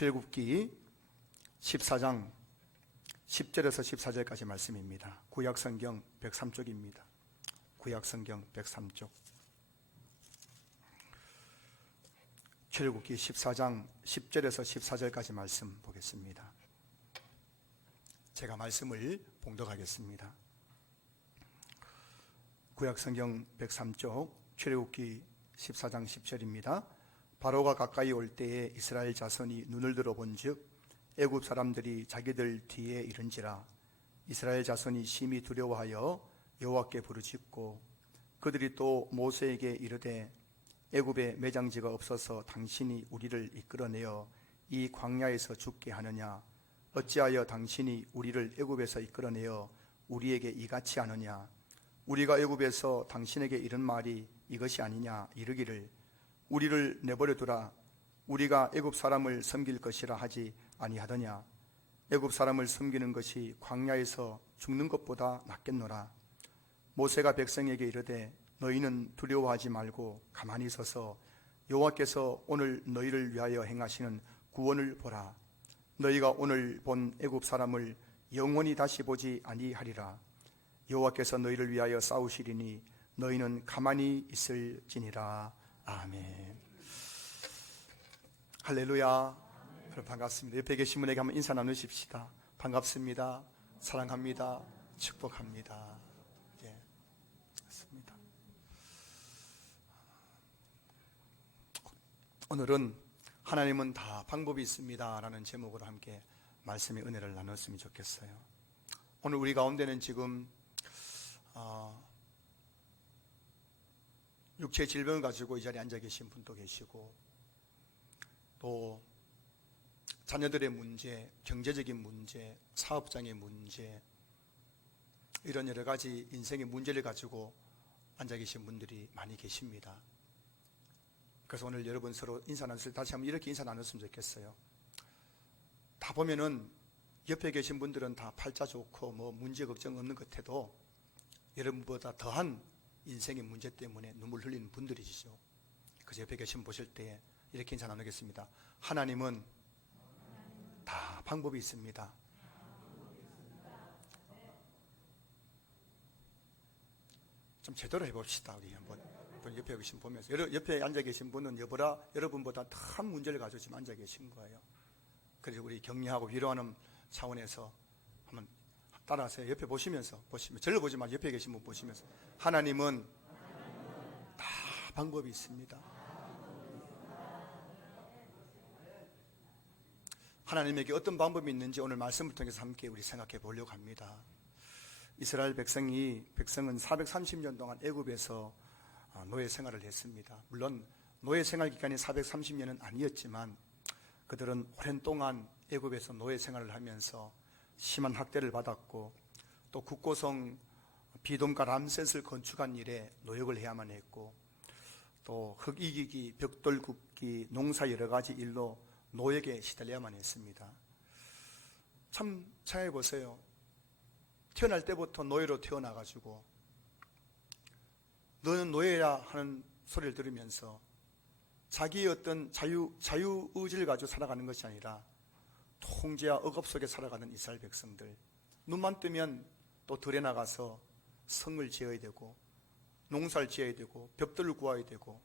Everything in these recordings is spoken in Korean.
출애굽기 14장 10절에서 14절까지 말씀입니다. 구약성경 103쪽입니다. 구약성경 103쪽. 출애굽기 14장 10절에서 14절까지 말씀 보겠습니다. 제가 말씀을 봉독하겠습니다. 구약성경 103쪽 출애굽기 14장 10절입니다. 바로가 가까이 올 때에 이스라엘 자손이 눈을 들어본 즉 애굽 사람들이 자기들 뒤에 이른지라. 이스라엘 자손이 심히 두려워하여 여호와께 부르짖고 그들이 또 모세에게 이르되 애굽에 매장지가 없어서 당신이 우리를 이끌어내어 이 광야에서 죽게 하느냐? 어찌하여 당신이 우리를 애굽에서 이끌어내어 우리에게 이같이 하느냐? 우리가 애굽에서 당신에게 이른 말이 이것이 아니냐? 이르기를 우리를 내버려 두라. 우리가 애굽 사람을 섬길 것이라 하지 아니하더냐? 애굽 사람을 섬기는 것이 광야에서 죽는 것보다 낫겠노라. 모세가 백성에게 이르되 너희는 두려워하지 말고 가만히 서서 여호와께서 오늘 너희를 위하여 행하시는 구원을 보라. 너희가 오늘 본 애굽 사람을 영원히 다시 보지 아니하리라. 여호와께서 너희를 위하여 싸우시리니 너희는 가만히 있을지니라. 아멘. 할렐루야. 여러분 반갑습니다. 옆에 계신 분에게 한번 인사 나누십시다. 반갑습니다. 사랑합니다. 축복합니다. 예, 맞습니다. 오늘은 하나님은 다 방법이 있습니다 라는 제목으로 함께 말씀의 은혜를 나눴으면 좋겠어요. 오늘 우리 가운데는 지금 육체 질병을 가지고 이 자리에 앉아 계신 분도 계시고 또 자녀들의 문제, 경제적인 문제, 사업장의 문제, 이런 여러 가지 인생의 문제를 가지고 앉아 계신 분들이 많이 계십니다. 그래서 오늘 여러분 서로 인사 나눴을 때 다시 한번 이렇게 인사 나눴으면 좋겠어요. 다 보면은 옆에 계신 분들은 다 팔자 좋고 뭐 문제 걱정 없는 것 같아도 여러분보다 더한 인생의 문제 때문에 눈물 흘리는 분들이시죠. 그래서 옆에 계신 분 보실 때 이렇게 인사 나누겠습니다. 하나님은 다 방법이 있습니다. 좀 제대로 해봅시다. 우리 한번 옆에 계신 분 보면서 옆에 앉아 계신 분은 여러분보다 더 문제를 가지고 지금 앉아 계신 거예요. 그래서 우리 격려하고 위로하는 차원에서 한번 따라하세요. 옆에 보시면 저를 보지 마시고 옆에 계신 분 보시면서 하나님은 다 방법이 있습니다. 하나님에게 어떤 방법이 있는지 오늘 말씀을 통해서 함께 우리 생각해 보려고 합니다. 이스라엘 백성은 430년 동안 애굽에서 노예 생활을 했습니다. 물론 노예 생활 기간이 430년은 아니었지만 그들은 오랜 동안 애굽에서 노예 생활을 하면서 심한 학대를 받았고 또 국고성 비돔과 람셋을 건축한 일에 노역을 해야만 했고 또 흙 이기기, 벽돌 굽기, 농사 여러 가지 일로 노역에 시달려야만 했습니다. 참 생각해 보세요. 태어날 때부터 노예로 태어나가지고 너는 노예야 하는 소리를 들으면서 자기의 어떤 자유의지를 가지고 살아가는 것이 아니라 통제와 억압 속에 살아가는 이스라엘 백성들, 눈만 뜨면 또 들에 나가서 성을 지어야 되고 농사를 지어야 되고 벽돌을 구워야 되고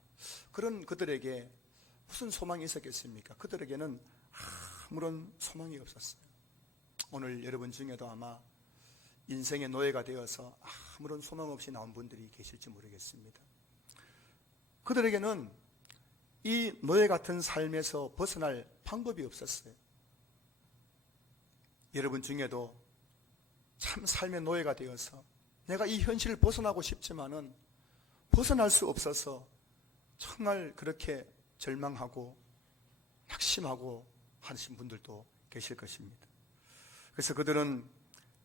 그런 그들에게 무슨 소망이 있었겠습니까? 그들에게는 아무런 소망이 없었어요. 오늘 여러분 중에도 아마 인생의 노예가 되어서 아무런 소망 없이 나온 분들이 계실지 모르겠습니다. 그들에게는 이 노예 같은 삶에서 벗어날 방법이 없었어요. 여러분 중에도 참 삶의 노예가 되어서 내가 이 현실을 벗어나고 싶지만은 벗어날 수 없어서 정말 그렇게 절망하고 낙심하고 하신 분들도 계실 것입니다. 그래서 그들은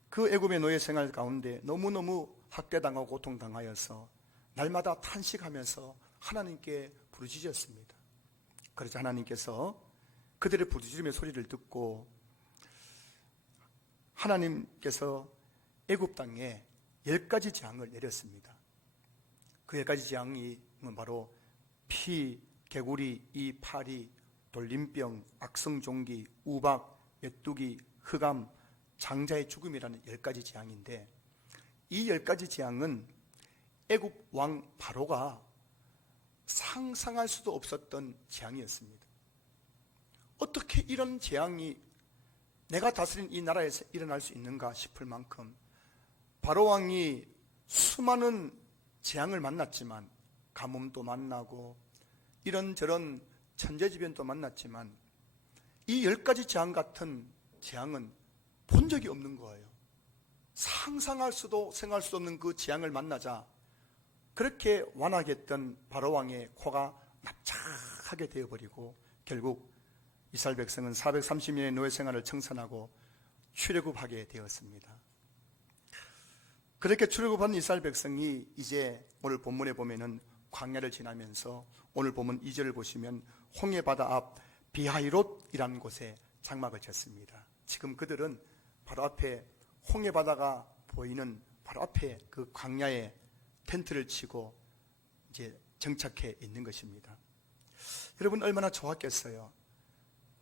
그 애굽의 노예 생활 가운데 너무너무 학대당하고 고통당하여서 날마다 탄식하면서 하나님께 부르짖었습니다. 그러자 하나님께서 그들의 부르짖음의 소리를 듣고 하나님께서 애굽 땅에 10가지 재앙을 내렸습니다. 그 10가지 재앙이 바로 피, 개구리, 이 파리, 돌림병, 악성종기, 우박, 메뚜기, 흑암, 장자의 죽음이라는 10가지 재앙인데, 이 10가지 재앙은 애굽 왕 바로가 상상할 수도 없었던 재앙이었습니다. 어떻게 이런 재앙이 내가 다스린 이 나라에서 일어날 수 있는가 싶을 만큼 바로 왕이 수많은 재앙을 만났지만, 가뭄도 만나고 이런저런 천재지변도 만났지만, 이 10가지 재앙 같은 재앙은 본 적이 없는 거예요. 상상할 수도 생각할 수 없는 그 재앙을 만나자 그렇게 완악했던 바로왕의 코가 납작하게 되어버리고 결국 이스라엘 백성은 430년의 노예 생활을 청산하고 출애굽하게 되었습니다. 그렇게 출애굽한 이스라엘 백성이 이제 오늘 본문에 보면은 광야를 지나면서 오늘 본문 2절을 보시면 홍해바다 앞 비하이롯이라는 곳에 장막을 쳤습니다. 지금 그들은 바로 앞에 홍해바다가 보이는 바로 앞에 그 광야에 텐트를 치고 이제 정착해 있는 것입니다. 여러분 얼마나 좋았겠어요.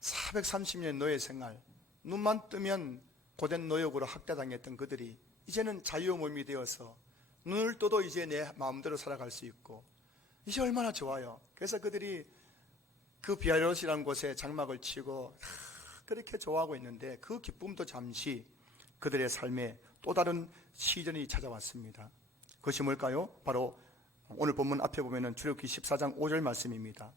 430년 노예 생활, 눈만 뜨면 고된 노역으로 학대당했던 그들이 이제는 자유의 몸이 되어서 눈을 떠도 이제 내 마음대로 살아갈 수 있고, 이제 얼마나 좋아요. 그래서 그들이 그 비하이롯이라는 곳에 장막을 치고 그렇게 좋아하고 있는데, 그 기쁨도 잠시 그들의 삶에 또 다른 시련이 찾아왔습니다. 그것이 뭘까요? 바로 오늘 본문 앞에 보면은 출애굽기 14장 5절 말씀입니다.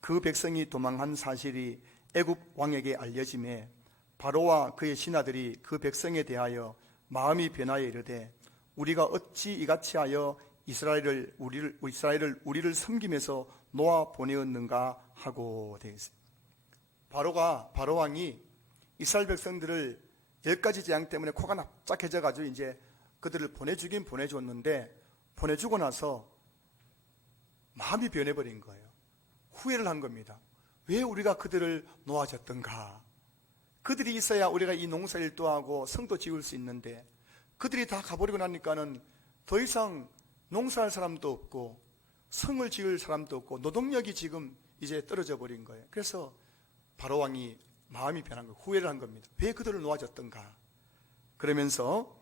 그 백성이 도망한 사실이 애굽 왕에게 알려짐에 바로와 그의 신하들이 그 백성에 대하여 마음이 변하여 이르되 우리가 어찌 이같이 하여 이스라엘을 우리를 섬김에서 놓아 보내었는가 하고 되어 있어요. 바로 왕이 이스라엘 백성들을 10가지 재앙 때문에 코가 납작해져 가지고 이제 그들을 보내주긴 보내줬는데, 보내주고 나서 마음이 변해버린 거예요. 후회를 한 겁니다. 왜 우리가 그들을 놓아줬던가? 그들이 있어야 우리가 이 농사일도 하고 성도 지을 수 있는데, 그들이 다 가버리고 나니까는 더 이상 농사할 사람도 없고 성을 지을 사람도 없고 노동력이 지금 이제 떨어져 버린 거예요. 그래서 바로왕이 마음이 변한 거예요. 후회를 한 겁니다. 왜 그들을 놓아줬던가? 그러면서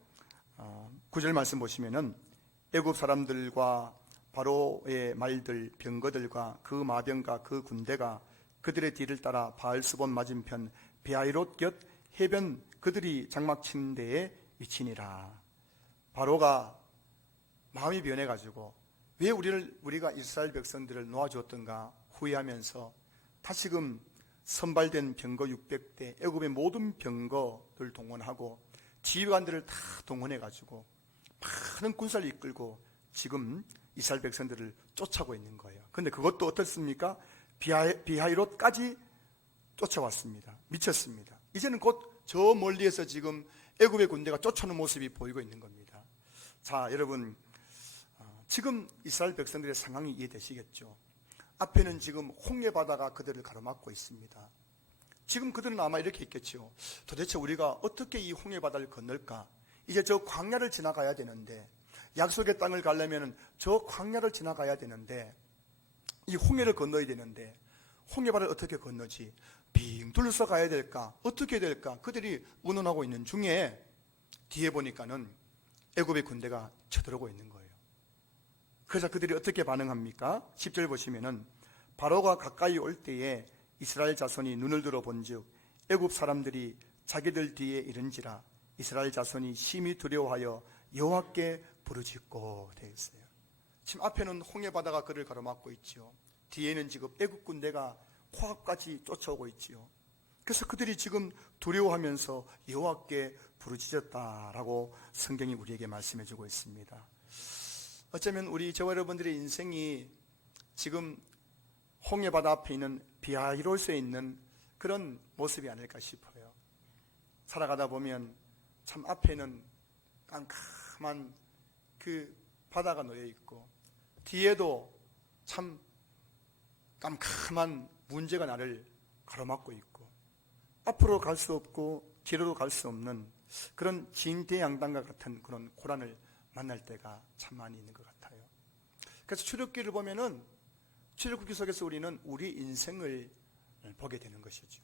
9절 말씀 보시면은 애굽 사람들과 바로의 말들, 병거들과 그 마병과 그 군대가 그들의 뒤를 따라 바알스본 맞은편 비하이롯 곁 해변 그들이 장막 치는 데에 위치니라. 바로가 마음이 변해가지고 왜 우리가 이스라엘 백성들을 놓아주었던가 후회하면서 다시금 선발된 병거 600대, 애굽의 모든 병거를 동원하고 지휘관들을 다 동원해가지고 많은 군사를 이끌고 지금 이스라엘 백성들을 쫓아오고 있는 거예요. 그런데 그것도 어떻습니까? 비하이롯까지 쫓아왔습니다. 미쳤습니다. 이제는 곧 저 멀리에서 지금 애굽의 군대가 쫓아오는 모습이 보이고 있는 겁니다. 자, 여러분, 지금 이스라엘 백성들의 상황이 이해되시겠죠? 앞에는 지금 홍해바다가 그들을 가로막고 있습니다. 지금 그들은 아마 이렇게 있겠죠. 도대체 우리가 어떻게 이 홍해바다를 건널까? 이제 저 광야를 지나가야 되는데, 약속의 땅을 가려면 저 광야를 지나가야 되는데, 이 홍해를 건너야 되는데 홍해바다를 어떻게 건너지? 빙 둘러서 가야 될까? 어떻게 될까? 그들이 운운하고 있는 중에 뒤에 보니까는 애굽의 군대가 쳐들어오고 있는 거예요. 그래서 그들이 어떻게 반응합니까? 10절 보시면은 바로가 가까이 올 때에 이스라엘 자손이 눈을 들어 본즉 애굽 사람들이 자기들 뒤에 이른지라 이스라엘 자손이 심히 두려워하여 여호와께 부르짖고 되어 있어요. 지금 앞에는 홍해바다가 그를 가로막고 있죠. 뒤에는 지금 애굽 군대가 코앞까지 쫓아오고 있지요. 그래서 그들이 지금 두려워하면서 여호와께 부르짖었다라고 성경이 우리에게 말씀해주고 있습니다. 어쩌면 저와 여러분들의 인생이 지금 홍해바다 앞에 있는 비하이롯에 있는 그런 모습이 아닐까 싶어요. 살아가다 보면 참 앞에는 깜깜한 그 바다가 놓여 있고 뒤에도 참 깜깜한 문제가 나를 가로막고 있고 앞으로 갈 수 없고 뒤로도 갈 수 없는 그런 진대양당과 같은 그런 고난을 만날 때가 참 많이 있는 것 같아요. 그래서 출애굽기를 보면은 출애굽기 속에서 우리는 우리 인생을 보게 되는 것이죠.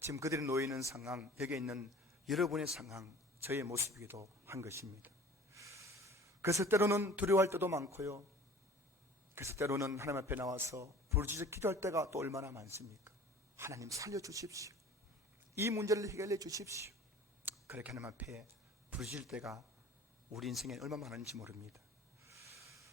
지금 그들이 놓여 있는 상황, 여기에 있는 여러분의 상황, 저의 모습이기도 한 것입니다. 그래서 때로는 두려워할 때도 많고요. 그래서 때로는 하나님 앞에 나와서 부르짖어 기도할 때가 또 얼마나 많습니까? 하나님 살려주십시오. 이 문제를 해결해 주십시오. 그렇게 하나님 앞에 부르짖을 때가 우리 인생에 얼마나 많은지 모릅니다.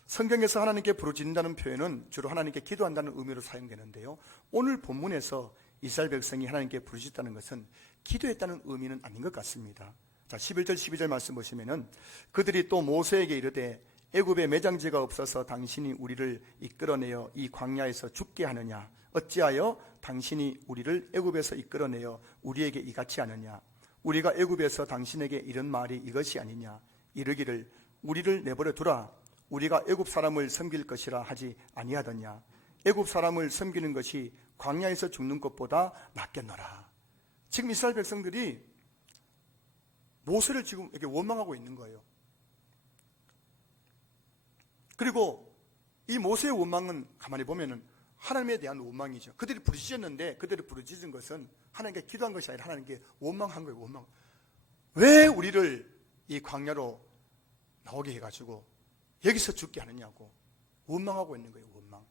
성경에서 하나님께 부르짖는다는 표현은 주로 하나님께 기도한다는 의미로 사용되는데요, 오늘 본문에서 이스라엘 백성이 하나님께 부르짖었다는 것은 기도했다는 의미는 아닌 것 같습니다. 자, 11절 12절 말씀 보시면은 그들이 또 모세에게 이르되 애굽에 매장지가 없어서 당신이 우리를 이끌어내어 이 광야에서 죽게 하느냐? 어찌하여 당신이 우리를 애굽에서 이끌어내어 우리에게 이같이 하느냐? 우리가 애굽에서 당신에게 이런 말이 이것이 아니냐? 이르기를 우리를 내버려 두라. 우리가 애굽 사람을 섬길 것이라 하지 아니하더냐? 애굽 사람을 섬기는 것이 광야에서 죽는 것보다 낫겠노라. 지금 이스라엘 백성들이 모세를 지금 이렇게 원망하고 있는 거예요. 그리고 이 모세의 원망은 가만히 보면은 하나님에 대한 원망이죠. 그들이 부르짖었는데 그들이 부르짖은 것은 하나님께 기도한 것이 아니라 하나님께 원망한 거예요. 원망. 왜 우리를 이 광야로 나오게 해가지고 여기서 죽게 하느냐고 원망하고 있는 거예요. 원망.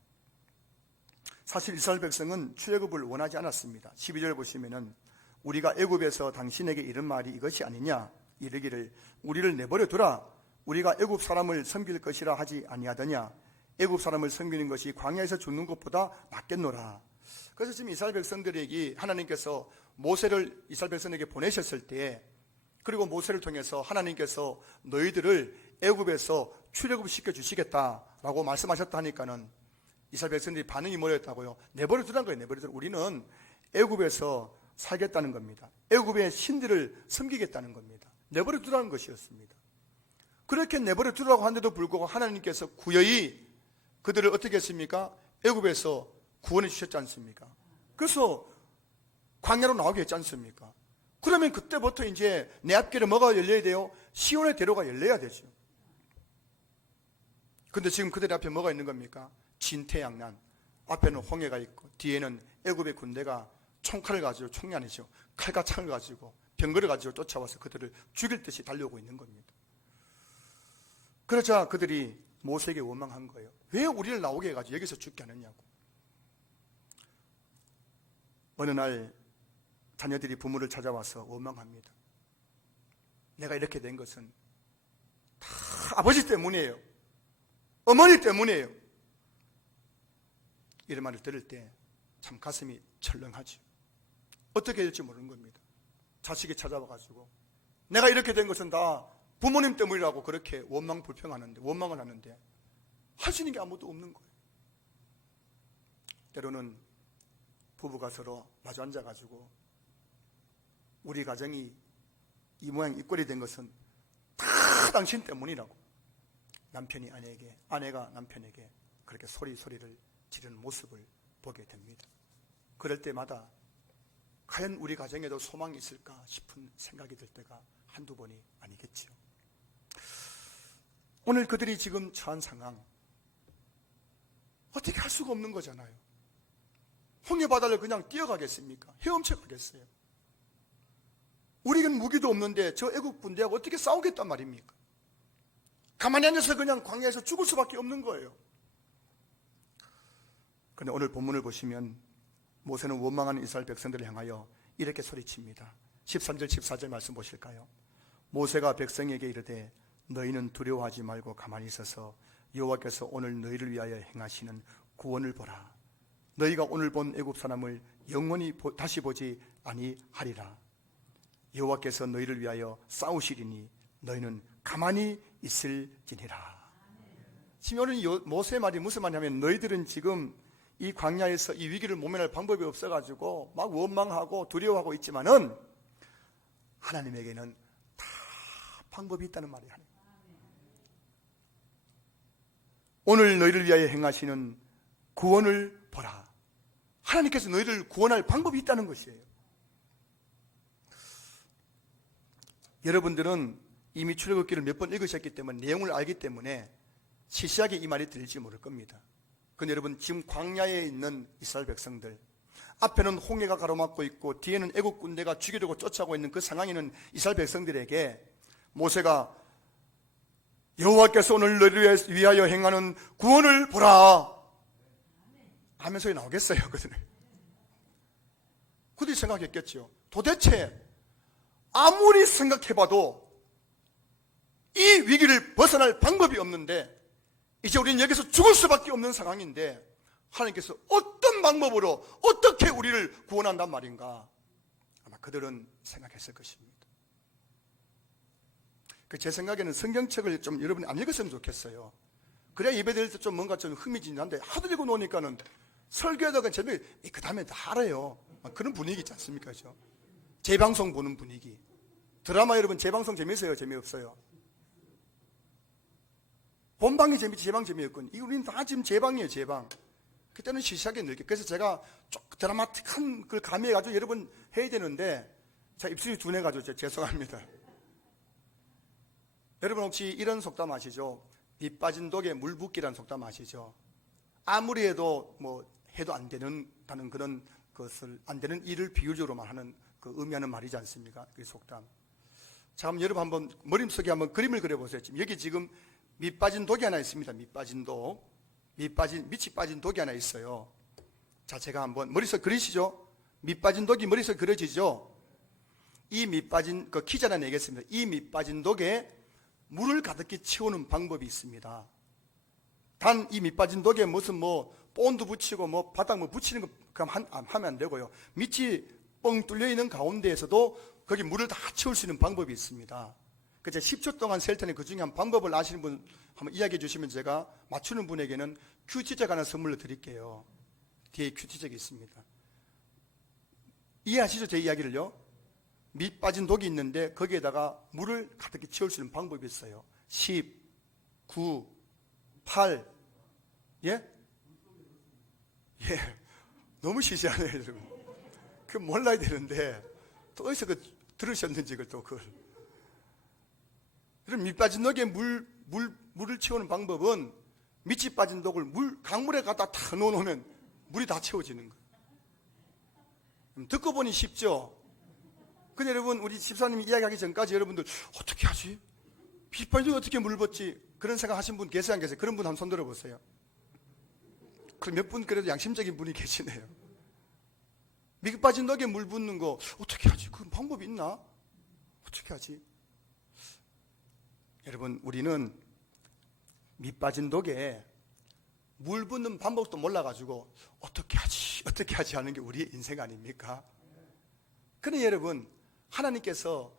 사실 이스라엘 백성은 출애굽을 원하지 않았습니다. 12절 보시면은 우리가 애굽에서 당신에게 이런 말이 이것이 아니냐? 이르기를 우리를 내버려 두라. 우리가 애굽 사람을 섬길 것이라 하지 아니하더냐? 애굽 사람을 섬기는 것이 광야에서 죽는 것보다 낫겠노라. 그래서 지금 이스라엘 백성들에게 하나님께서 모세를 이스라엘 백성에게 보내셨을 때, 그리고 모세를 통해서 하나님께서 너희들을 애굽에서 출애굽시켜 주시겠다라고 말씀하셨다 하니까는 이스라엘 백성들이 반응이 뭐였다고요? 내버려 두라는 거예요. 내버려 두라. 우리는 애굽에서 살겠다는 겁니다. 애굽의 신들을 섬기겠다는 겁니다. 내버려 두라는 것이었습니다. 그렇게 내버려 두라고 하는데도 불구하고 하나님께서 구여이 그들을 어떻게 했습니까? 애굽에서 구원해 주셨지 않습니까? 그래서 광야로 나오게 했지 않습니까? 그러면 그때부터 이제 내 앞길에 뭐가 열려야 돼요? 시온의 대로가 열려야 되죠. 근데 지금 그들 앞에 뭐가 있는 겁니까? 진퇴양난. 앞에는 홍해가 있고 뒤에는 애굽의 군대가 총칼을 가지고, 총이 아니죠, 칼과 창을 가지고 병거를 가지고 쫓아와서 그들을 죽일 듯이 달려오고 있는 겁니다. 그러자 그들이 모세에게 원망한 거예요. 왜 우리를 나오게 해가지고 여기서 죽게 하느냐고. 어느 날 자녀들이 부모를 찾아와서 원망합니다. 내가 이렇게 된 것은 다 아버지 때문이에요. 어머니 때문이에요. 이런 말을 들을 때 참 가슴이 철렁하죠. 어떻게 될지 모르는 겁니다. 자식이 찾아와가지고 내가 이렇게 된 것은 다 부모님 때문이라고 그렇게 원망을 하는데 할 수 있는 게 아무것도 없는 거예요. 때로는 부부가 서로 마주 앉아가지고 우리 가정이 이 모양 이 꼴이 된 것은 다 당신 때문이라고 남편이 아내에게, 아내가 남편에게 그렇게 소리를 지르는 모습을 보게 됩니다. 그럴 때마다 과연 우리 가정에도 소망이 있을까 싶은 생각이 들 때가 한두 번이 아니겠지요. 오늘 그들이 지금 처한 상황 어떻게 할 수가 없는 거잖아요. 홍해 바다를 그냥 뛰어가겠습니까? 헤엄쳐 가겠어요? 우리는 무기도 없는데 저 애국 군대하고 어떻게 싸우겠단 말입니까? 가만히 앉아서 그냥 광야에서 죽을 수밖에 없는 거예요. 그런데 오늘 본문을 보시면 모세는 원망하는 이스라엘 백성들을 향하여 이렇게 소리칩니다. 13절 14절 말씀 보실까요? 모세가 백성에게 이르되 너희는 두려워하지 말고 가만히 있어서 여호와께서 오늘 너희를 위하여 행하시는 구원을 보라. 너희가 오늘 본 애굽 사람을 영원히 다시 보지 아니하리라. 여호와께서 너희를 위하여 싸우시리니 너희는 가만히 있을지니라. 지금 오늘 모세의 말이 무슨 말이냐면 너희들은 지금 이 광야에서 이 위기를 모면할 방법이 없어가지고 막 원망하고 두려워하고 있지만은 하나님에게는 다 방법이 있다는 말이야. 오늘 너희를 위하여 행하시는 구원을 보라. 하나님께서 너희를 구원할 방법이 있다는 것이에요. 여러분들은 이미 출애굽기를 몇 번 읽으셨기 때문에 내용을 알기 때문에 시시하게 이 말이 들릴지 모를 겁니다. 그런데 여러분 지금 광야에 있는 이스라엘 백성들, 앞에는 홍해가 가로막고 있고 뒤에는 애국 군대가 죽이려고 쫓아오고 있는 그 상황에 있는 이스라엘 백성들에게 모세가 여호와께서 오늘 너희를 위하여 행하는 구원을 보라 하면 소리 나오겠어요? 그들이 생각했겠죠. 도대체 아무리 생각해봐도 이 위기를 벗어날 방법이 없는데 이제 우리는 여기서 죽을 수밖에 없는 상황인데 하나님께서 어떤 방법으로 어떻게 우리를 구원한단 말인가 아마 그들은 생각했을 것입니다. 제 생각에는 성경책을 좀 여러분이 안 읽었으면 좋겠어요. 그래야 예배 드릴 때 좀 뭔가 좀 흥미진진한데 하도 읽고 놓으니까는 설교하다가 제목이 그 다음에 다 알아요. 그런 분위기 있지 않습니까? 그렇죠? 재방송 보는 분위기. 드라마 여러분 재방송 재미있어요? 재미없어요? 본방이 재미있지 재방 재미없군. 우리는 다 지금 재방이에요. 재방. 그때는 시시하게 늘게. 그래서 제가 좀 드라마틱한 걸 가미해가지고 여러분 해야 되는데 자 입술이 둔해가지고 죄송합니다. 여러분 혹시 이런 속담 아시죠? 밑 빠진 독에 물 붓기라는 속담 아시죠? 아무리 해도 해도 안 되는 그런 것을 안 되는 일을 비유적으로만 하는 그 의미하는 말이지 않습니까? 그 속담. 자, 그럼 여러분 한번 머릿속에 한번 그림을 그려보세요. 지금 여기 지금 밑 빠진 독이 하나 있습니다. 밑 빠진 독. 밑이 빠진 독이 하나 있어요. 자, 제가 한번 머릿속에 그리시죠? 밑 빠진 독이 머릿속에 그려지죠? 이 밑 빠진 그 퀴즈 하나 내겠습니다. 이 밑 빠진 독에 물을 가득히 채우는 방법이 있습니다. 단 이 밑 빠진 독에 무슨 본드 붙이고 바닥 붙이는 거 하면 안 되고요. 밑이 뻥 뚫려 있는 가운데에서도 거기 물을 다 채울 수 있는 방법이 있습니다. 제가 10초 동안 셀 테니 그 중에 한 방법을 아시는 분 한번 이야기해 주시면 제가 맞추는 분에게는 큐티책 하나 선물로 드릴게요. 뒤에 큐티책이 있습니다. 이해하시죠? 제 이야기를요? 밑 빠진 독이 있는데 거기에다가 물을 가득히 채울 수 있는 방법이 있어요. 10, 9, 8, 예? 너무 시시하네요, 여러분. 그거 몰라야 되는데 또 어디서 들으셨는지 그걸. 그럼 밑 빠진 독에 물을 채우는 방법은 밑이 빠진 독을 강물에 갖다 다 넣어놓으면 물이 다 채워지는 거예요. 듣고 보니 쉽죠? 근데 여러분 우리 집사님이 이야기하기 전까지 여러분들 어떻게 하지? 밑 빠진 독에 어떻게 물 붓지? 그런 생각 하신 분 계세요 안 계세요? 그런 분 한번 손 들어보세요. 그럼 몇 분 그래도 양심적인 분이 계시네요. 밑 빠진 독에 물 붓는 거 어떻게 하지? 그 방법이 있나? 어떻게 하지? 여러분 우리는 밑 빠진 독에 물 붓는 방법도 몰라가지고 어떻게 하지 하는 게 우리의 인생 아닙니까? 그러니 여러분 하나님께서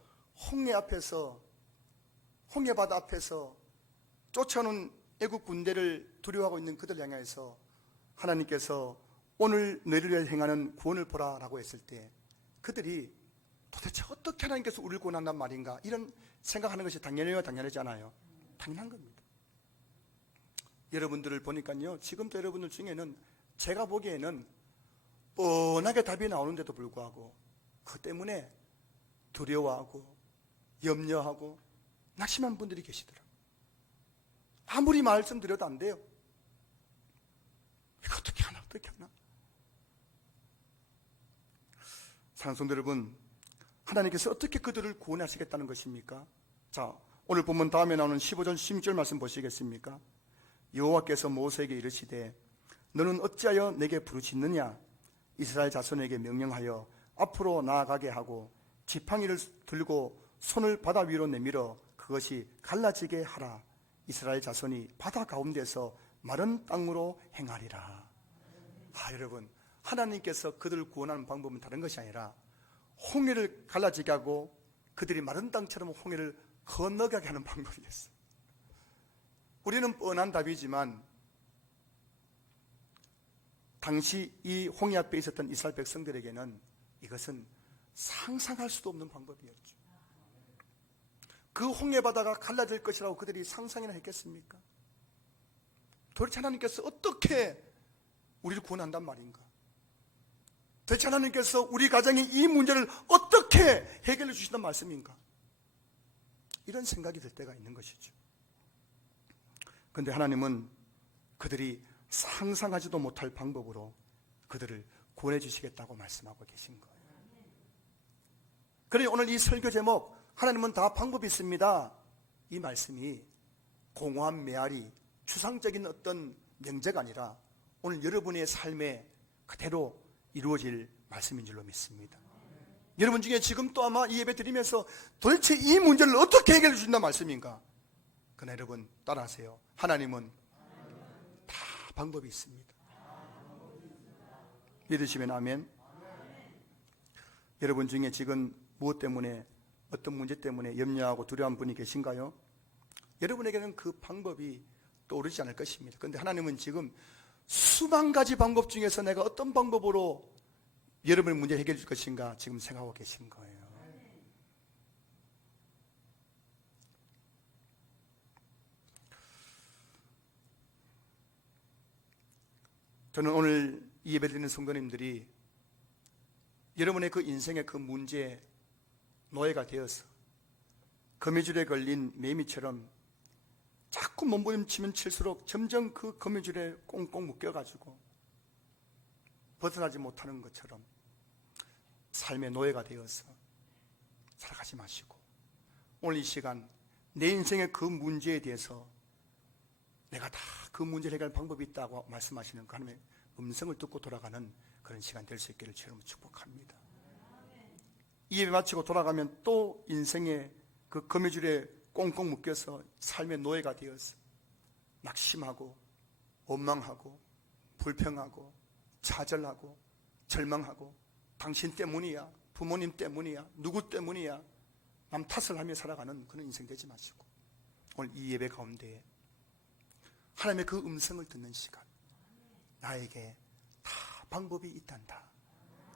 홍해바다 앞에서 쫓아오는 애국 군대를 두려워하고 있는 그들 향해서 하나님께서 오늘 너희를 위해 행하는 구원을 보라 라고 했을 때 그들이 도대체 어떻게 하나님께서 우리를 구원한단 말인가 이런 생각하는 것이 당연해요? 당연하지 않아요? 당연한 겁니다. 여러분들을 보니까요 지금도 여러분들 중에는 제가 보기에는 뻔하게 답이 나오는데도 불구하고 그 때문에 두려워하고 염려하고 낙심한 분들이 계시더라고요. 아무리 말씀드려도 안 돼요. 이거 어떻게 하나? 사랑하는 성도 여러분, 하나님께서 어떻게 그들을 구원하시겠다는 것입니까? 자, 오늘 본문 다음에 나오는 15절 16절 말씀 보시겠습니까? 여호와께서 모세에게 이르시되 너는 어찌하여 내게 부르짖느냐? 이스라엘 자손에게 명령하여 앞으로 나아가게 하고 지팡이를 들고 손을 바다 위로 내밀어 그것이 갈라지게 하라. 이스라엘 자손이 바다 가운데서 마른 땅으로 행하리라. 여러분 하나님께서 그들을 구원하는 방법은 다른 것이 아니라 홍해를 갈라지게 하고 그들이 마른 땅처럼 홍해를 건너가게 하는 방법이었어요. 우리는 뻔한 답이지만 당시 이 홍해 앞에 있었던 이스라엘 백성들에게는 이것은 상상할 수도 없는 방법이었죠. 그 홍해 바다가 갈라질 것이라고 그들이 상상이나 했겠습니까? 도대체 하나님께서 어떻게 우리를 구원한단 말인가? 도대체 하나님께서 우리 가정의 이 문제를 어떻게 해결해 주신단 말씀인가? 이런 생각이 들 때가 있는 것이죠. 그런데 하나님은 그들이 상상하지도 못할 방법으로 그들을 구원해 주시겠다고 말씀하고 계신 거예요. 그래서 오늘 이 설교 제목, 하나님은 다 방법이 있습니다, 이 말씀이 공허한 메아리, 추상적인 어떤 명제가 아니라 오늘 여러분의 삶에 그대로 이루어질 말씀인 줄로 믿습니다. 여러분 중에 지금 또 아마 이 예배 드리면서 도대체 이 문제를 어떻게 해결해 주신다는 말씀인가? 그러나 여러분 따라하세요. 하나님은 다 방법이 있습니다. 믿으시면 아멘. 여러분 중에 지금 무엇 때문에, 어떤 문제 때문에 염려하고 두려운 분이 계신가요? 여러분에게는 그 방법이 떠오르지 않을 것입니다. 그런데 하나님은 지금 수만 가지 방법 중에서 내가 어떤 방법으로 여러분의 문제를 해결해 줄 것인가 지금 생각하고 계신 거예요. 저는 오늘 이 예배 드리는 성도님들이 여러분의 그 인생의 그 문제에 노예가 되어서 거미줄에 걸린 매미처럼 자꾸 몸부림치면 칠수록 점점 그 거미줄에 꽁꽁 묶여가지고 벗어나지 못하는 것처럼 삶의 노예가 되어서 살아가지 마시고, 오늘 이 시간 내 인생의 그 문제에 대해서 내가 다 그 문제를 해결할 방법이 있다고 말씀하시는 그 하나님의 음성을 듣고 돌아가는 그런 시간 될 수 있기를 주님으로 축복합니다. 이 예배 마치고 돌아가면 또 인생의 그 거미줄에 꽁꽁 묶여서 삶의 노예가 되어서 낙심하고 원망하고 불평하고 좌절하고 절망하고 당신 때문이야, 부모님 때문이야, 누구 때문이야, 남 탓을 하며 살아가는 그런 인생 되지 마시고, 오늘 이 예배 가운데 하나님의 그 음성을 듣는 시간, 나에게 다 방법이 있단다,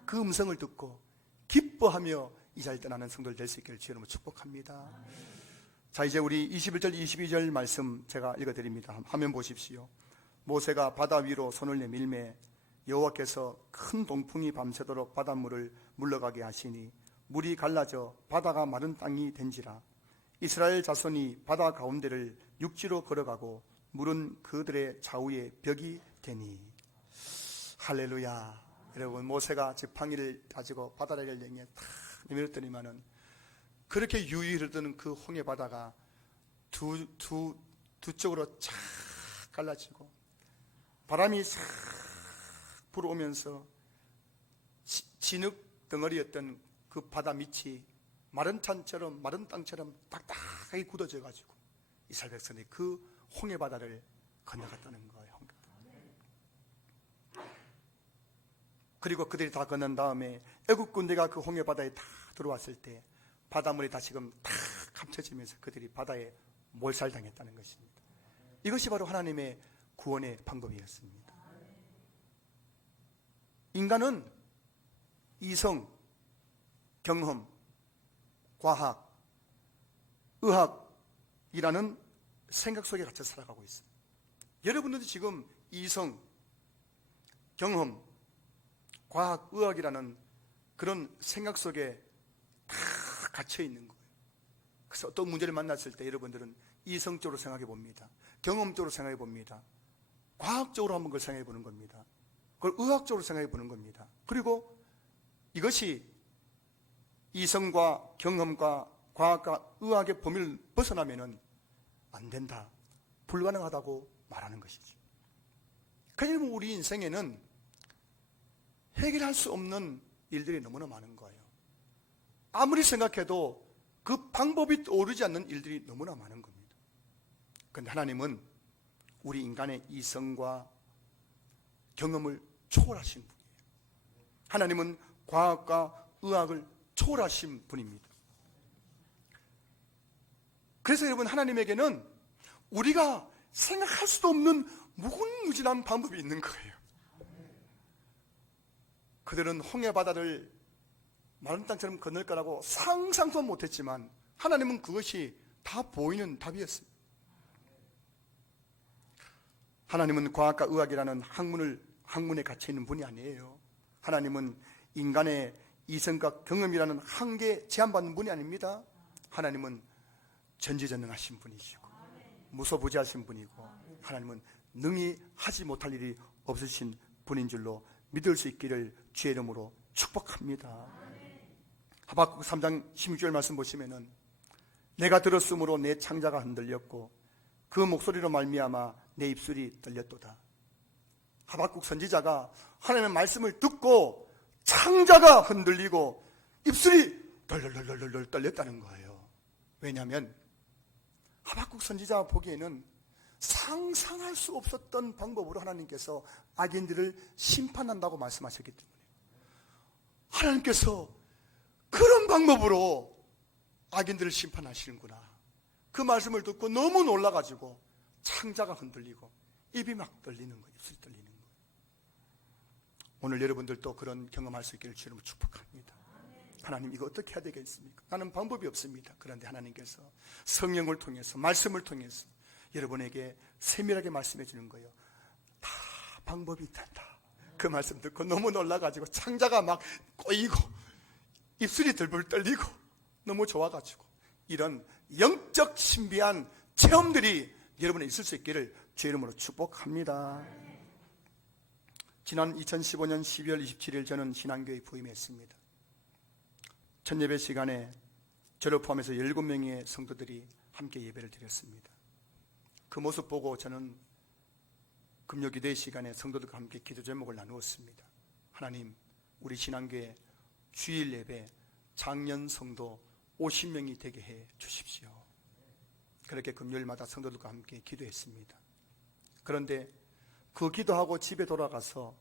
그 음성을 듣고 기뻐하며 이 자리를 떠나는 성도들 될 수 있기를 주님으로 축복합니다. 자, 이제 우리 21절 22절 말씀 제가 읽어드립니다. 화면 보십시오. 모세가 바다 위로 손을 내밀매 여호와께서 큰 동풍이 밤새도록 바닷물을 물러가게 하시니 물이 갈라져 바다가 마른 땅이 된지라. 이스라엘 자손이 바다 가운데를 육지로 걸어가고 물은 그들의 좌우에 벽이 되니. 할렐루야. 여러분, 모세가 지팡이를 가지고 바다를 향해 탁 내밀었더니만은 그렇게 유유히 흐르던 그 홍해 바다가 두 쪽으로 착 갈라지고 바람이 싹 불어오면서 진흙 덩어리였던 그 바다 밑이 마른 땅처럼 딱딱하게 굳어져 가지고 이스라엘 백성이 그 홍해 바다를 건너갔다는 거예요. 그리고 그들이 다 건넌 다음에 애국 군대가 그 홍해 바다에 다 들어왔을 때 바닷물이 다시금 탁 감춰지면서 그들이 바다에 몰살당했다는 것입니다. 이것이 바로 하나님의 구원의 방법이었습니다. 인간은 이성, 경험, 과학, 의학이라는 생각 속에 갇혀 살아가고 있습니다. 여러분들도 지금 이성, 경험, 과학, 의학이라는 그런 생각 속에 다 갇혀 있는 거예요. 그래서 어떤 문제를 만났을 때 여러분들은 이성적으로 생각해 봅니다. 경험적으로 생각해 봅니다. 과학적으로 한번 그걸 생각해 보는 겁니다. 그걸 의학적으로 생각해 보는 겁니다. 그리고 이것이 이성과 경험과 과학과 의학의 범위를 벗어나면은 안 된다, 불가능하다고 말하는 것이죠. 그러면 우리 인생에는 해결할 수 없는 일들이 너무나 많은 거예요. 아무리 생각해도 그 방법이 떠오르지 않는 일들이 너무나 많은 겁니다. 그런데 하나님은 우리 인간의 이성과 경험을 초월하신 분이에요. 하나님은 과학과 의학을 초월하신 분입니다. 그래서 여러분, 하나님에게는 우리가 생각할 수도 없는 무궁무진한 방법이 있는 거예요. 그들은 홍해 바다를 마른 땅처럼 건널 거라고 상상도 못했지만 하나님은 그것이 다 보이는 답이었습니다. 하나님은 과학과 의학이라는 학문에 갇혀 있는 분이 아니에요. 하나님은 인간의 이성과 경험이라는 한계에 제한받는 분이 아닙니다. 하나님은 전지전능하신 분이시고 무소부지하신 분이고 하나님은 능히 하지 못할 일이 없으신 분인 줄로 믿을 수 있기를 주의 이름으로 축복합니다. 하박국 3장 16절 말씀 보시면은 내가 들었으므로 내 창자가 흔들렸고 그 목소리로 말미암아 내 입술이 떨렸도다. 하박국 선지자가 하나님의 말씀을 듣고 창자가 흔들리고 입술이 덜덜덜덜 떨렸다는 거예요. 왜냐하면 하박국 선지자가 보기에는 상상할 수 없었던 방법으로 하나님께서 악인들을 심판한다고 말씀하셨기 때문에 하나님께서 그런 방법으로 악인들을 심판하시는구나. 그 말씀을 듣고 너무 놀라가지고 창자가 흔들리고 입이 막 떨리는 거예요. 입술이 떨리는 거예요. 오늘 여러분들도 그런 경험할 수 있기를 주님을 축복합니다. 하나님, 이거 어떻게 해야 되겠습니까? 나는 방법이 없습니다. 그런데 하나님께서 성령을 통해서 말씀을 통해서 여러분에게 세밀하게 말씀해 주는 거예요. 다 방법이 있단다. 그 말씀 듣고 너무 놀라가지고 창자가 막 꼬이고 입술이 들불 떨리고 너무 좋아가지고 이런 영적 신비한 체험들이 여러분에 있을 수 있기를 주의 이름으로 축복합니다. 지난 2015년 12월 27일 저는 신앙교회에 부임했습니다. 첫 예배 시간에 저를 포함해서 17명의 성도들이 함께 예배를 드렸습니다. 그 모습 보고 저는 금요기도의 시간에 성도들과 함께 기도 제목을 나누었습니다. 하나님, 우리 신앙교회 주일 예배 장년 성도 50명이 되게 해 주십시오. 그렇게 금요일마다 성도들과 함께 기도했습니다. 그런데 그 기도하고 집에 돌아가서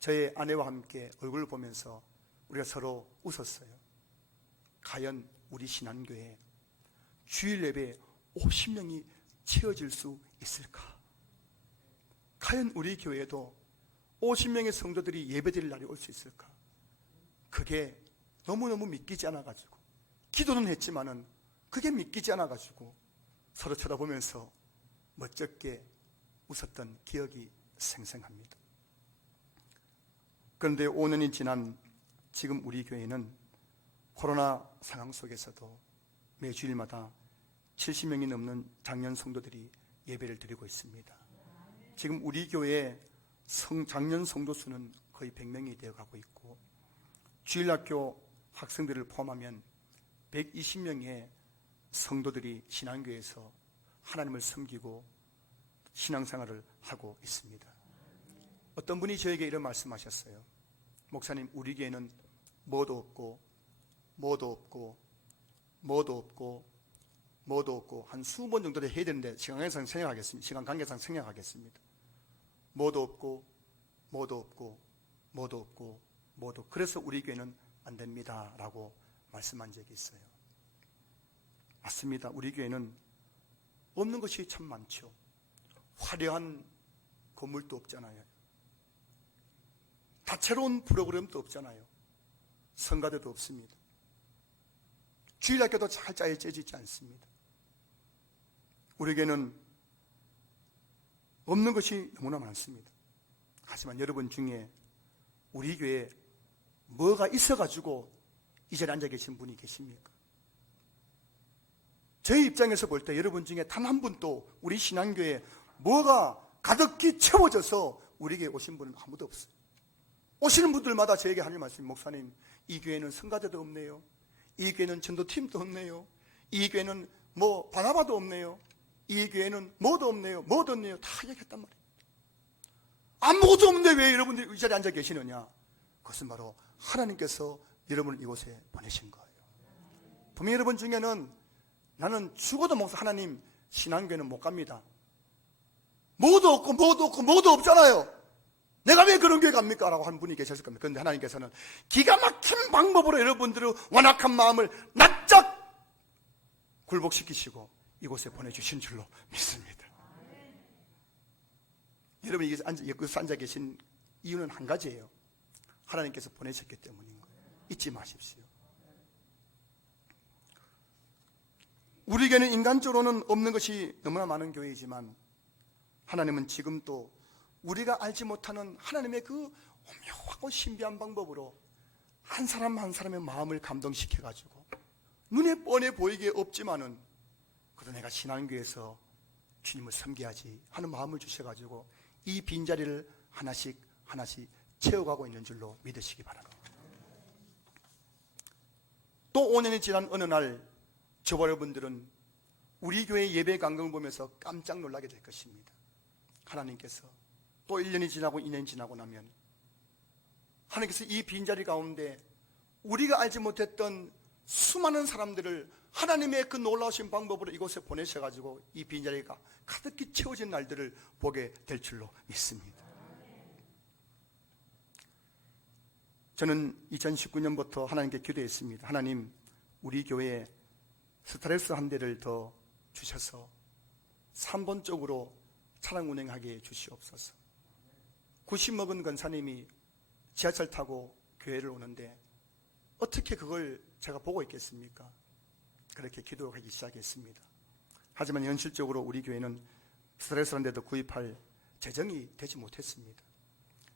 저의 아내와 함께 얼굴을 보면서 우리가 서로 웃었어요. 과연 우리 신앙교회 주일 예배 50명이 채워질 수 있을까? 과연 우리 교회에도 50명의 성도들이 예배드릴 날이 올 수 있을까? 그게 너무너무 믿기지 않아가지고 기도는 했지만은 그게 믿기지 않아가지고 서로 쳐다보면서 멋쩍게 웃었던 기억이 생생합니다. 그런데 5년이 지난 지금 우리 교회는 코로나 상황 속에서도 매주일마다 70명이 넘는 장년 성도들이 예배를 드리고 있습니다. 지금 우리 교회 장년 성도 수는 거의 100명이 되어가고 있고 주일학교 학생들을 포함하면 120명의 성도들이 신앙교회에서 하나님을 섬기고 신앙생활을 하고 있습니다. 어떤 분이 저에게 이런 말씀하셨어요. 목사님, 우리 교회는 뭐도 없고 뭐도 없고 뭐도 없고 뭐도 없고 한 20번 정도를 해야 되는데 시간 관계상 생략하겠습니다. 뭐도 없고 뭐도 없고 뭐도 없고 뭐도, 그래서 우리 교회는 안 됩니다 라고 말씀한 적이 있어요. 맞습니다. 우리 교회는 없는 것이 참 많죠. 화려한 건물도 없잖아요. 다채로운 프로그램도 없잖아요. 성가대도 없습니다. 주일학교도 잘 짜여지지 않습니다. 우리 교회는 없는 것이 너무나 많습니다. 하지만 여러분 중에 우리 교회에 뭐가 있어가지고 이 자리에 앉아 계신 분이 계십니까? 저희 입장에서 볼 때 여러분 중에 단 한 분도 우리 신앙교회에 뭐가 가득히 채워져서 우리에게 오신 분은 아무도 없어요. 오시는 분들마다 저에게 하는 말씀이, 목사님, 이 교회는 성가대도 없네요. 이 교회는 전도팀도 없네요. 이 교회는 뭐 바나바도 없네요. 이 교회는 뭐도 없네요. 뭐도 없네요. 다 얘기했단 말이에요. 아무것도 없는데 왜 여러분들이 이 자리에 앉아 계시느냐? 그것은 바로 하나님께서 여러분을 이곳에 보내신 거예요. 분명히 여러분 중에는 나는 죽어도 목사 하나님 신앙교회는 못 갑니다. 뭐도 없고 뭐도 없고 뭐도 없잖아요. 내가 왜 그런 교회 갑니까? 라고 하는 분이 계셨을 겁니다. 그런데 하나님께서는 기가 막힌 방법으로 여러분들의 완악한 마음을 납작 굴복시키시고 이곳에 보내주신 줄로 믿습니다. 여러분이 여기서 앉아 계신 이유는 한 가지예요. 하나님께서 보내셨기 때문인 거예요. 잊지 마십시오. 우리 교회는 인간적으로는 없는 것이 너무나 많은 교회이지만 하나님은 지금도 우리가 알지 못하는 하나님의 그 오묘하고 신비한 방법으로 한 사람 한 사람의 마음을 감동시켜가지고 눈에 뻔해 보이게 없지만은 그래도 내가 신앙교회에서 주님을 섬겨야지 하는 마음을 주셔가지고 이 빈자리를 하나씩 하나씩 채워가고 있는 줄로 믿으시기 바랍니다. 또 5년이 지난 어느 날 저와 여러분들은 우리 교회 예배 강경을 보면서 깜짝 놀라게 될 것입니다. 하나님께서 또 1년이 지나고 2년이 지나고 나면 하나님께서 이 빈자리 가운데 우리가 알지 못했던 수많은 사람들을 하나님의 그 놀라우신 방법으로 이곳에 보내셔가지고 이 빈자리가 가득히 채워진 날들을 보게 될 줄로 믿습니다. 저는 2019년부터 하나님께 기도했습니다. 하나님, 우리 교회에 스트레스 한 대를 더 주셔서 3번 쪽으로 차량 운행하게 주시옵소서. 90 먹은 권사님이 지하철 타고 교회를 오는데 어떻게 그걸 제가 보고 있겠습니까? 그렇게 기도하기 시작했습니다. 하지만 현실적으로 우리 교회는 스트레스 한 대도 구입할 재정이 되지 못했습니다.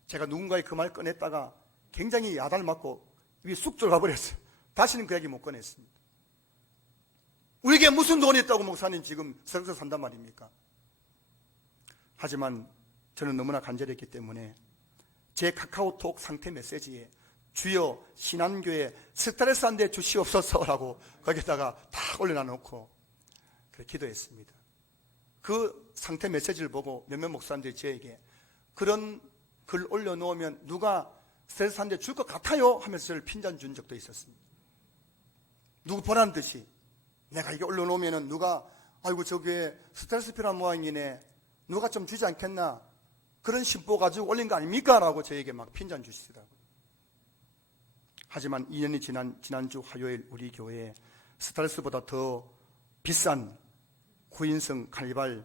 제가 누군가의 그 말 꺼냈다가 굉장히 야단을 맞고 입이 쑥 들어가 버렸어요. 다시는 그 얘기 못 꺼냈습니다. 우리에게 무슨 돈이 있다고 목사님 지금 스트레스 산단 말입니까? 하지만 저는 너무나 간절했기 때문에 제 카카오톡 상태 메시지에 주여 신한교회 스트레스 한 대 주시옵소서라고 거기다가 다 올려놔 놓고 그렇게 기도했습니다. 그 상태 메시지를 보고 몇몇 목사님들이 저에게 그런 글 올려놓으면 누가 스트레스 한 대 줄 것 같아요 하면서 저를 핀잔 준 적도 있었습니다. 누구 보란 듯이 내가 이게 올려놓으면 누가 아이고 저 교회 스트레스 필요한 모양이네 누가 좀 주지 않겠나 그런 심보 가지고 올린 거 아닙니까? 라고 저에게 막 핀잔 주시더라고요. 하지만 2년이 지난주 화요일 우리 교회에 스트레스보다 더 비싼 9인승 카니발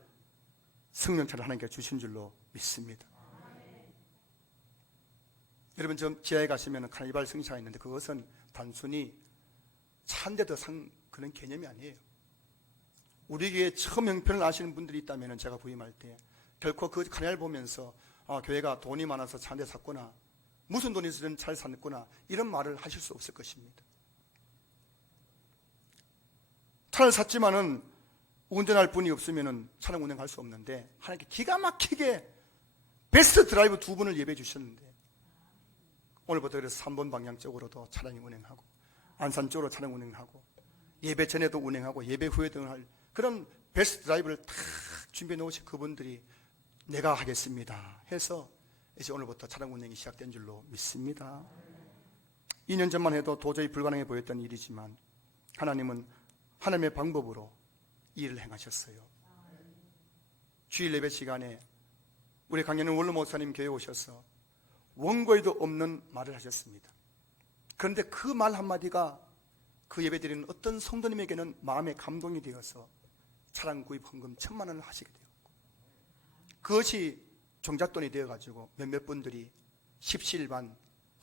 승용차를 하나님께 주신 줄로 믿습니다. 여러분 저 지하에 가시면 카니발 승차가 있는데 그것은 단순히 차 한 대 더 산 그런 개념이 아니에요. 우리 교회 처음 형편을 아시는 분들이 있다면 제가 부임할 때 결코 그 카니발 보면서 교회가 돈이 많아서 차 한 대 샀구나 무슨 돈이 있으면 차를 샀구나 이런 말을 하실 수 없을 것입니다. 차를 샀지만은 운전할 분이 없으면 차량 운행할 수 없는데 하나님께 기가 막히게 베스트 드라이브 2분을 예배해 주셨는데 오늘부터 그래서 3번 방향 쪽으로도 차량이 운행하고 안산 쪽으로 차량 운행하고 예배 전에도 운행하고 예배 후에도 할 그런 베스트 드라이브를 다 준비해 놓으신 그분들이 내가 하겠습니다 해서 이제 오늘부터 차량 운행이 시작된 줄로 믿습니다. 2년 전만 해도 도저히 불가능해 보였던 일이지만 하나님은 하나님의 방법으로 이 일을 행하셨어요. 주일 예배 시간에 우리 강연은 원로 목사님 교회에 오셔서 원고에도 없는 말을 하셨습니다. 그런데 그 말 한마디가 그 예배 드리는 어떤 성도님에게는 마음의 감동이 되어서 차량 구입 헌금 1,000만 원을 하시게 되었고 그것이 종잣돈이 되어가지고 몇몇 분들이 십시일반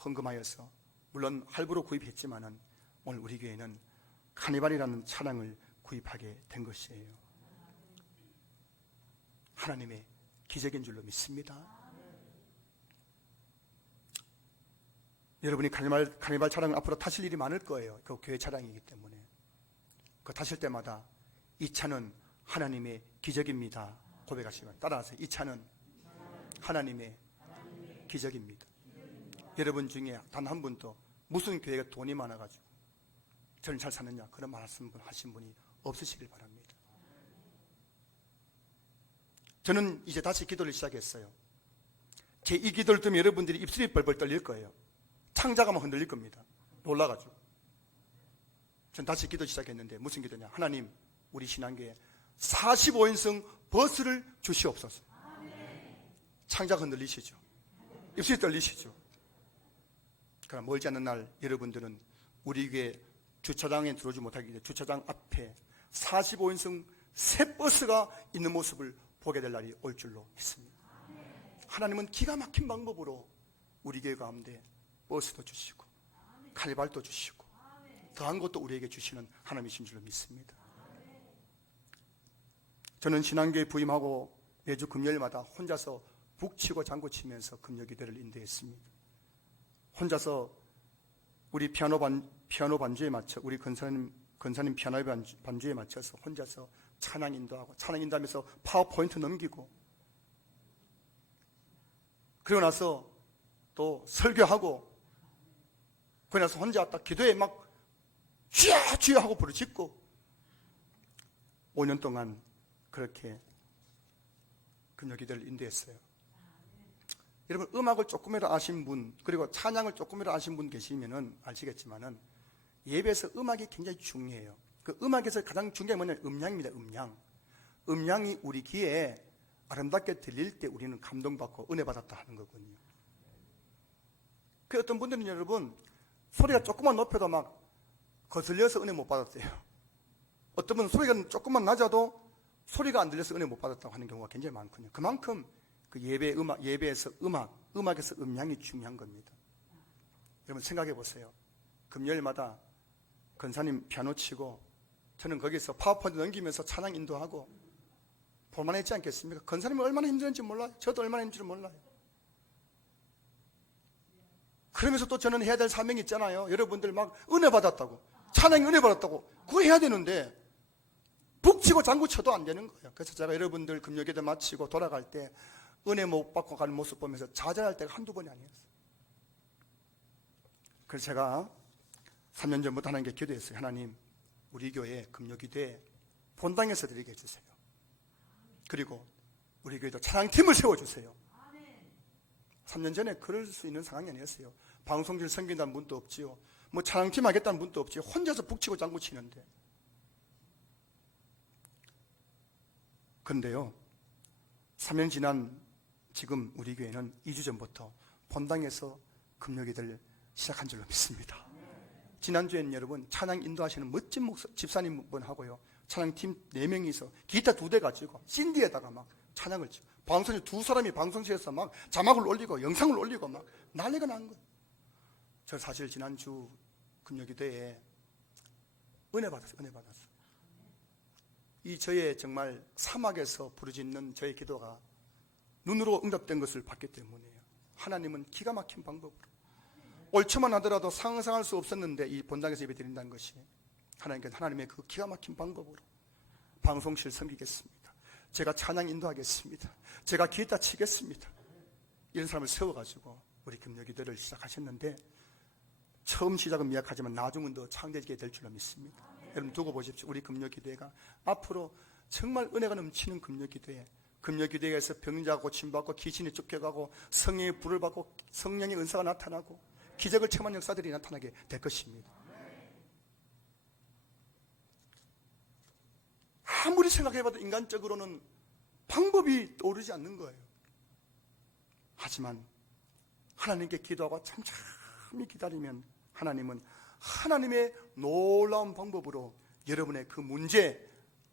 헌금하여서 물론 할부로 구입했지만은 오늘 우리 교회는 카니발이라는 차량을 구입하게 된 것이에요. 하나님의 기적인 줄로 믿습니다. 여러분이 카니발 차량을 앞으로 타실 일이 많을 거예요. 그 교회 차량이기 때문에 그 타실 때마다 이 차는 하나님의 기적입니다 고백하시면 따라하세요. 이 차는 하나님의 기적입니다. 여러분 중에 단 한 분도 무슨 교회가 돈이 많아가지고 저는 잘 사느냐 그런 말씀 하신 분이 없으시길 바랍니다. 저는 이제 다시 기도를 시작했어요. 제 이 기도를 들으면 여러분들이 입술이 벌벌 떨릴 거예요. 창자가 막 흔들릴 겁니다. 놀라가지고 전 다시 기도 시작했는데 무슨 기도냐 하나님 우리 신앙교회 45인승 버스를 주시옵소서. 창자가 흔들리시죠. 입술이 떨리시죠. 그럼 멀지 않는 날 여러분들은 우리 교회 주차장에 들어오지 못하기 때문에 주차장 앞에 45인승 새 버스가 있는 모습을 보게 될 날이 올 줄로 믿습니다. 하나님은 기가 막힌 방법으로 우리 교회 가운데 버스도 주시고 카니발도 주시고 더한 것도 우리에게 주시는 하나님이신 줄로 믿습니다. 저는 신앙교회 부임하고 매주 금요일마다 혼자서 북치고 장구치면서 금요기도를 인도했습니다. 혼자서 우리 피아노 반주에 맞춰 우리 권사님 피아노 반주에 맞춰서 혼자서 찬양 인도하고 찬양 인도하면서 파워포인트 넘기고 그러고 나서 또 설교하고 그래서 혼자 딱 기도에 막 쥐야 쥐야 하고 부르짖고 5년 동안 그렇게 금요기도를 인도했어요. 여러분 음악을 조금이라도 아신 분 그리고 찬양을 조금이라도 아신 분 계시면은 아시겠지만은 예배에서 음악이 굉장히 중요해요. 그 음악에서 가장 중요한 게 뭐냐면 음량입니다. 음량이 우리 귀에 아름답게 들릴 때 우리는 감동받고 은혜 받았다 하는 거거든요. 그 어떤 분들은 여러분 소리가 조금만 높여도 막 거슬려서 은혜 못 받았대요. 어떤 분은 소리가 조금만 낮아도 소리가 안 들려서 은혜 못 받았다고 하는 경우가 굉장히 많거든요. 그만큼 그 예배에서 음악에서 음량이 중요한 겁니다. 여러분 생각해 보세요. 금요일마다 권사님 피아노 치고 저는 거기서 파워포인트 넘기면서 찬양 인도하고 볼만했지 않겠습니까? 권사님이 얼마나 힘들었는지 몰라요. 저도 얼마나 힘들는지 몰라요. 그러면서 또 저는 해야 될 사명이 있잖아요. 여러분들 막 은혜 받았다고 찬양이 은혜 받았다고 그거 해야 되는데 북치고 장구쳐도 안 되는 거예요. 그래서 제가 여러분들 금요기도 마치고 돌아갈 때 은혜 못 받고 가는 모습 보면서 좌절할 때가 한두 번이 아니었어요. 그래서 제가 3년 전부터 하나님께 기도했어요. 하나님 우리 교회 금요기도에 본당에서 드리게 해주세요. 그리고 우리 교회도 찬양팀을 세워주세요. 3년 전에 그럴 수 있는 상황이 아니었어요. 방송실 섬긴다는 분도 없지요. 뭐 찬양팀 하겠다는 분도 없지요. 혼자서 북치고 장구 치는데. 그런데요 3년 지난 지금 우리 교회는 2주 전부터 본당에서 금요기도를 시작한 줄로 믿습니다. 지난주에는 여러분 찬양 인도하시는 멋진 집사님 분하고요 찬양팀 4명이서 기타 2대 가지고 CD에다가 막 찬양을 치고 방송실 2사람이 방송실에서 막 자막을 올리고 영상을 올리고 막 난리가 난 거예요. 저 사실 지난주 금요기도에 은혜 받았어요. 이 저의 정말 사막에서 부르짖는 저의 기도가 눈으로 응답된 것을 봤기 때문이에요. 하나님은 기가 막힌 방법으로 옳지만 하더라도 상상할 수 없었는데 이 본당에서 예배 드린다는 것이 하나님의 그 기가 막힌 방법으로 방송실 섬기겠습니다. 제가 찬양 인도하겠습니다. 제가 기타 치겠습니다. 이런 사람을 세워가지고 우리 금요기도를 시작하셨는데 처음 시작은 미약하지만 나중은 더 창대하게 될 줄로 믿습니다. 여러분 두고 보십시오. 우리 금요기도회가 앞으로 정말 은혜가 넘치는 금요기도회에서 병자가 고침받고 귀신이 쫓겨가고 성령의 불을 받고 성령의 은사가 나타나고 기적을 체험한 역사들이 나타나게 될 것입니다. 아무리 생각해봐도 인간적으로는 방법이 떠오르지 않는 거예요. 하지만 하나님께 기도하고 참참히 기다리면 하나님은 하나님의 놀라운 방법으로 여러분의 그 문제,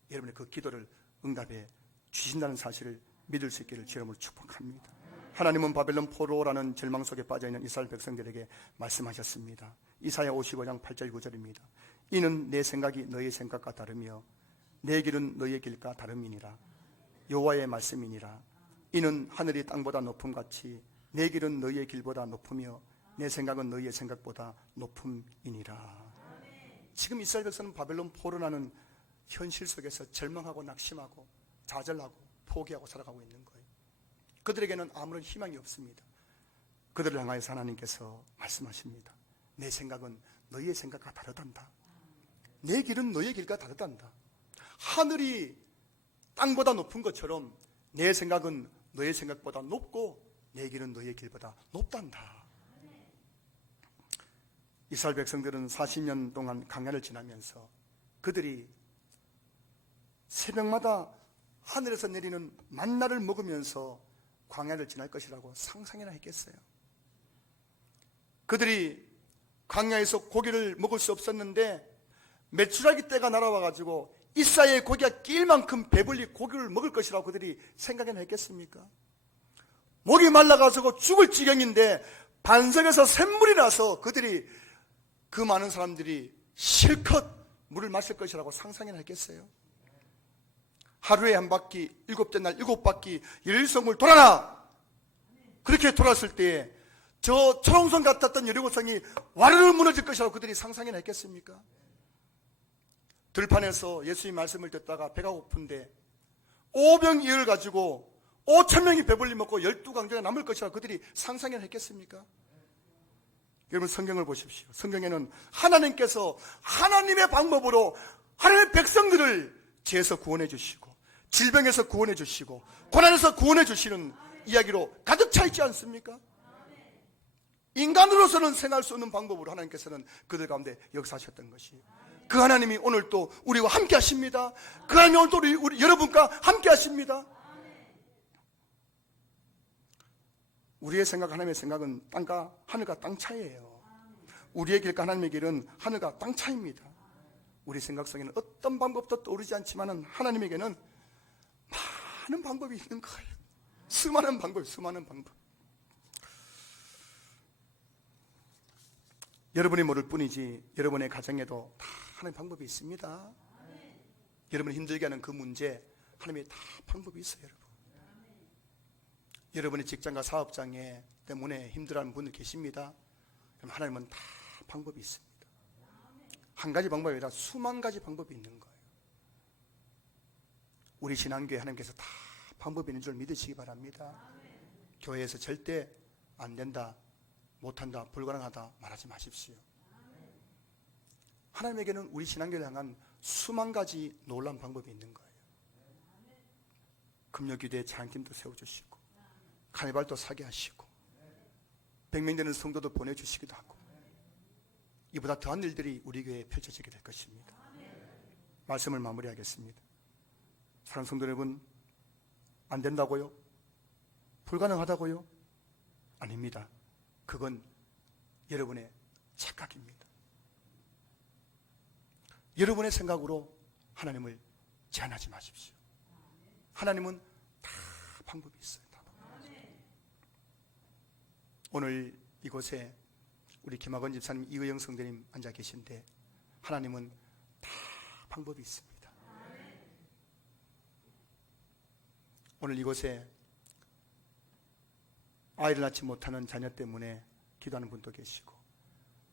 여러분의 그 기도를 응답해 주신다는 사실을 믿을 수 있기를 주님을 축복합니다. 하나님은 바벨론 포로라는 절망 속에 빠져있는 이스라엘 백성들에게 말씀하셨습니다. 이사야 55장 8절 9절입니다. 이는 내 생각이 너의 생각과 다르며 내 길은 너의 길과 다름이니라. 여호와의 말씀이니라. 이는 하늘이 땅보다 높음같이 내 길은 너의 길보다 높으며 내 생각은 너희의 생각보다 높음이니라. 지금 이스라엘 백성은 바벨론 포로라는 현실 속에서 절망하고 낙심하고 좌절하고 포기하고 살아가고 있는 거예요. 그들에게는 아무런 희망이 없습니다. 그들을 향하여서 하나님께서 말씀하십니다. 내 생각은 너희의 생각과 다르단다. 내 길은 너희의 길과 다르단다. 하늘이 땅보다 높은 것처럼 내 생각은 너의 생각보다 높고 내 길은 너의 길보다 높단다. 이스라엘 백성들은 40년 동안 광야를 지나면서 그들이 새벽마다 하늘에서 내리는 만나를 먹으면서 광야를 지날 것이라고 상상이나 했겠어요. 그들이 광야에서 고기를 먹을 수 없었는데 메추라기 떼가 날아와가지고 이사야의 고기가 낄 만큼 배불리 고기를 먹을 것이라고 그들이 생각이나 했겠습니까? 목이 말라가지고 죽을 지경인데 반석에서 샘물이 나서 그들이 그 많은 사람들이 실컷 물을 마실 것이라고 상상이나 했겠어요? 하루에 한 바퀴, 7째 날 7바퀴 여리고성을 돌아라! 그렇게 돌았을 때에 저 초롱성 같았던 여리고성이 와르르 무너질 것이라고 그들이 상상이나 했겠습니까? 들판에서 예수님 말씀을 듣다가 배가 고픈데 오병이어를 가지고 5,000명이 배불리 먹고 12강조가 남을 것이라 그들이 상상이나 했겠습니까? 여러분 성경을 보십시오. 성경에는 하나님께서 하나님의 방법으로 하나님의 백성들을 죄에서 구원해 주시고 질병에서 구원해 주시고 고난에서 구원해 주시는 이야기로 가득 차 있지 않습니까? 인간으로서는 생각할 수 없는 방법으로 하나님께서는 그들 가운데 역사하셨던 것이, 그 하나님이 오늘 또 우리와 함께 하십니다. 그 하나님이 오늘 또 우리 여러분과 함께 하십니다. 우리의 생각, 하나님의 생각은 땅과 하늘과 땅 차이예요. 우리의 길과 하나님의 길은 하늘과 땅 차이입니다. 우리 생각 속에는 어떤 방법도 떠오르지 않지만 하나님에게는 많은 방법이 있는 거예요. 수많은 방법, 수많은 방법. 여러분이 모를 뿐이지 여러분의 가정에도 다 하나님 방법이 있습니다. 여러분이 힘들게 하는 그 문제 하나님의 다 방법이 있어요. 여러분, 여러분의 직장과 사업장에 때문에 힘들어하는 분들 계십니다. 그럼 하나님은 다 방법이 있습니다. 한 가지 방법이 아니라 수만 가지 방법이 있는 거예요. 우리 신앙교회 하나님께서 다 방법이 있는 줄 믿으시기 바랍니다. 교회에서 절대 안 된다, 못한다, 불가능하다 말하지 마십시오. 하나님에게는 우리 신앙교회를 향한 수만 가지 놀라운 방법이 있는 거예요. 금요기도에 찬양팀도 세워주시고 카니발도 사게 하시고 100명 되는 성도도 보내주시기도 하고, 이보다 더한 일들이 우리 교회에 펼쳐지게 될 것입니다. 말씀을 마무리하겠습니다. 사랑하는 성도 여러분, 안 된다고요? 불가능하다고요? 아닙니다. 그건 여러분의 착각입니다. 여러분의 생각으로 하나님을 제한하지 마십시오. 하나님은 다 방법이 있어요. 다 방법이 있어요. 오늘 이곳에 우리 김학원 집사님, 이의영 성도님 앉아 계신데 하나님은 다 방법이 있습니다. 오늘 이곳에 아이를 낳지 못하는 자녀 때문에 기도하는 분도 계시고,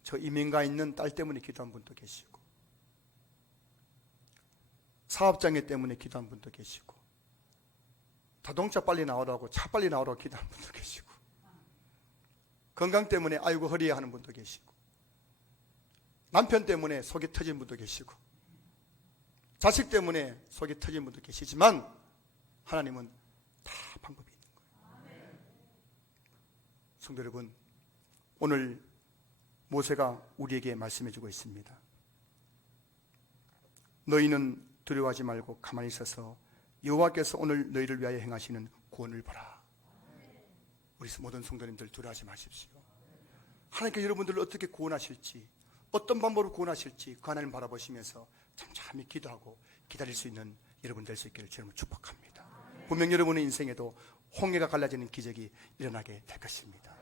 저 이민가 있는 딸 때문에 기도하는 분도 계시고, 사업장애 때문에 기도하는 분도 계시고, 자동차 빨리 나오라고 차 빨리 나오라고 기도하는 분도 계시고, 건강 때문에 아이고 허리에 하는 분도 계시고, 남편 때문에 속이 터진 분도 계시고, 자식 때문에 속이 터진 분도 계시지만 하나님은 다 방법이 있는 거예요. 성도 여러분, 오늘 모세가 우리에게 말씀해 주고 있습니다. 너희는 두려워하지 말고 가만히 있어서 여호와께서 오늘 너희를 위하여 행하시는 구원을 보라. 우리 모든 성도님들 두려워하지 마십시오. 하나님께 여러분들을 어떻게 구원하실지, 어떤 방법으로 구원하실지 그 하나님 바라보시면서 잠잠히 기도하고 기다릴 수 있는 여러분 될 수 있기를 주님을 축복합니다. 분명 여러분의 인생에도 홍해가 갈라지는 기적이 일어나게 될 것입니다.